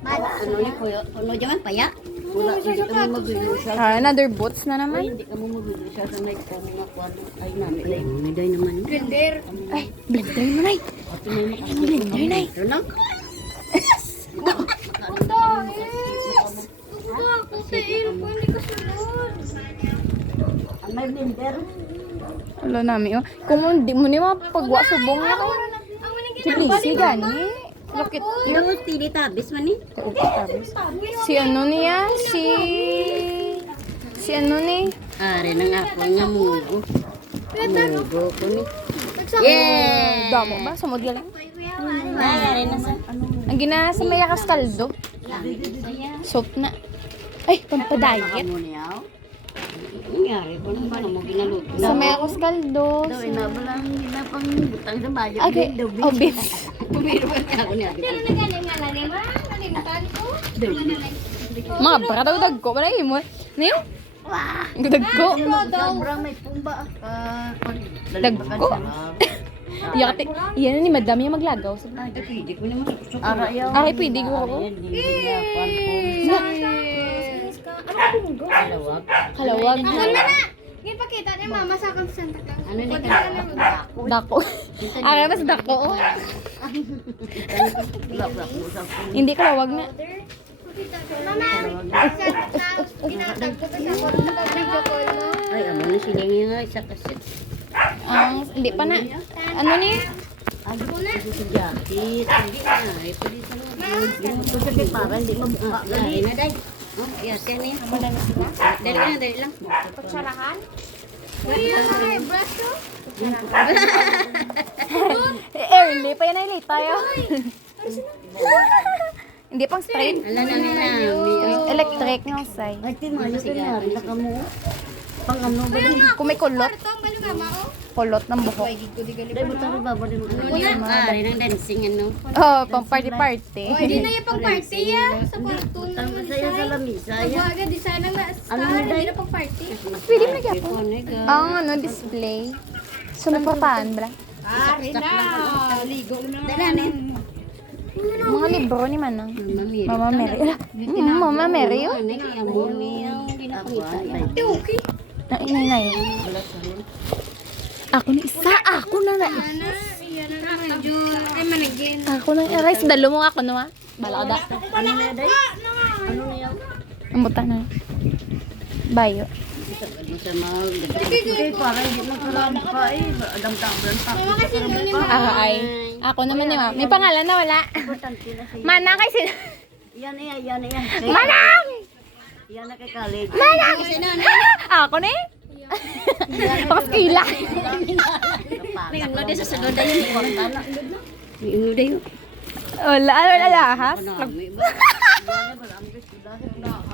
Ano ni Kuya? Ano dyan paya? Wala, hindi ka mo mag-ilusya. Another boots na Ay, naman. hindi ka mo mag-ilusya sa night ka mga kwan. Ay, namin ay. Miday naman. Blender. Ay, blender mo na. Ito na yung blender na. Ito lang. Ang may blender. Wala namin. Oh. Kung hindi mo ni mapagwa subong na ako. Chilisi gani. Lokit. Yung tinitabis man eh. Si ano niya? Si ano ni? Ari nang ako nga mugo. Mugo ko ni. Yeah! Damo ba? Sumod ka lang. Ari na sa. Ang gina sa maya kaskaldo. Soap na. Ay, pampadayet. Ano niya? Nangyari ko naman mo ginaluto. Sa maya kaskaldo. Daw inabalang nila pang butang sa bayo. Okay. Oh, bis. Pumiro ba niya ako niya? Mga baka daw dagko. Wala mo. Niyo? Dagko. Sobrang may pumba. Dagko. Yakti. Yan ni madam yung maglagaw. Ay, pwede ko naman. Arayaw. Ay, pwede ko ako. Kalawag. Kalawag. Ngayon pakita niya mama sa akin sa Santa Claus. Ano ni ka? Dako. Ara mas dako. Hindi kalawag na. Mama, Santa Claus, dinatag ko sa ako sa video call mo. Ay, amo na sila nga isa kasi. Hindi pa na. Ano ni? Ano na? Sa jacket. Hindi na. Ay, pwede sa mga. Ito sabi para hindi mabuka. Ay, na day. Oh, yes, yan eh. Dali lang. Pagsarahan? Uy, yung mga brush ko. Early pa yan ay late tayo. Hindi pang straight. Ala na. Electric nga say. Ay, timayo ka na rin. Saka mo. Pang ano ba yun? Kung may kulot, Ito ang balugama ko. kulot ng buhok. Day, buta rin ba din ano? Ah, rin ang dancing ano. Oh, pang party-party. O, hindi na yung pang-party ya. Sa kwarto na Ang masaya sa lamisa. Ang baga, di sana nga. Ano na, Hindi Day? na pang-party. Pwede mo na gyapon. Ang ano, display. Sunuportahan ba? Ari na. Ligo na. Dala na. Mga libro ni Manang. Mamiri. Mama Mary. Mama Mary yun. Ano kaya mo niya ginapangita. Okay. Nainay. Ako na isa. Ako na na. Ana, iyan na medyo ay managin. Ako na. Rice, dalo mo ako no ha. Bala da. Ano na day? Ano na yan? Umuta na. Bayo. Ano sa mag... Okay, parang hindi mo kalampa eh. Adam tablan pa. Ay. Ako naman yung may pangalan na wala. Importante na siya. Manang kay sin. Yan na yan. Manang! Yan na kay college. Manang! Ako na eh. Tapos kila. May uno din sa sunod na yun. May uno din yun. Wala, lahas.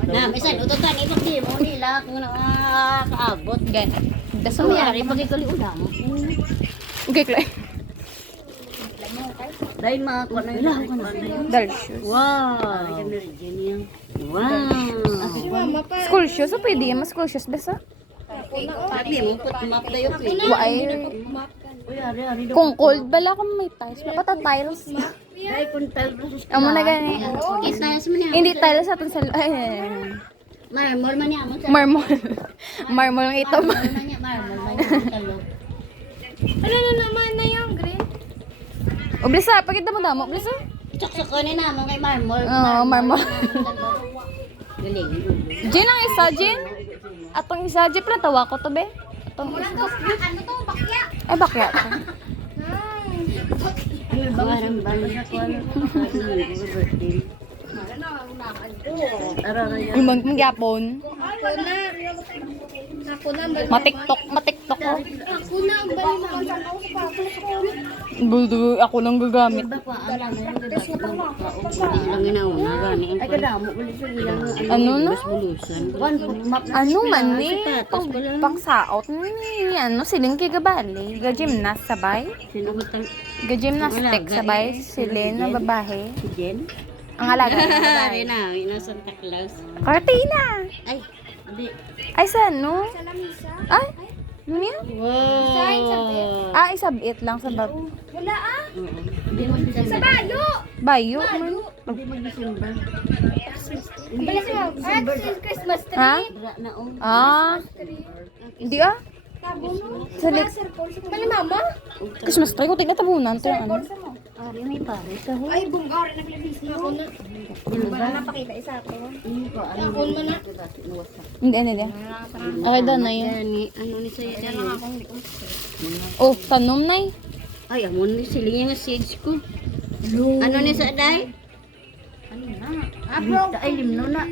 Na, misan, ututan, ibang di mo nila kung nakakaabot. Gan. Daso mo Sumiyari, yan. pagkikali ulang. Okay, Clay. Dahil mga kuha na yun. Dal shoes. Wow! Wow! Mama pa. School shoes. So, pwede yan. Mas school shoes. Basta. Sabi mo, put map na yun. Why? Uy, ari. Kung cold, bala kung may tiles. Mapata tiles. Dahil kung talbos Amo na gani. Itayas mo niya. Hindi tiles atong sa... Ay, Marmol man niya. marmol. Marmol ang ito. Marmol man niya. Talog. Ano na naman na yung green? O, blisa. Pagkita mo damo. Blisa. Tsaksakonin naman kay Marmol. Oo, marmol. Galing. Jin ang isa, Jin. Atong isa, Jin. Pala tawa ko to, be. Atong isa. Ano to? Bakya? Ay, bakya. Parang balo sa kuwan. Birthday. Umang magyapon. Ako na ang bali. Matiktok ko. Ako na ang bali mo. Buldo, ako lang gagamit. Iba pa, ang lang yung hindi lang ginauna. Ay, kadamo. Ulit sa ilang Ano na? bulusan. One, map na Ano man ni? sapatos ko lang. Pang-saot ni ano, siling kigabali. Ga-gymnast sabay. Sino ba tal? Ga-gymnastic sabay. Silin na babae. Si Jen? Ang halaga ng babae. Ari na, ina Santa Claus. Cortina! Ay, hindi. Ay, saan no? Sa lamisa. Ay, ano yan? Wow! Ah, isabit lang sa bab. Wala ah. Hindi mag-December. Sa bayo! Bayo man. Hindi mag-December. Bala siya. Christmas tree. Ha? Dra na oh. Ah. Hindi ah. Sa lik. Bala mama? Christmas tree ko tignan to yung ano. Ari may pare ka ho. Ay, bungar na bilabis na ako na. Bala napakita isa ako. Hindi ko alam. Tapon mo na. Hindi. Okay daw na yun. Yan ni ano ni saya dyan. Oh, tanom na eh. Ay, amon ni siling nga seeds ko. Ano ni sa day? Ano na? Ay, limno na.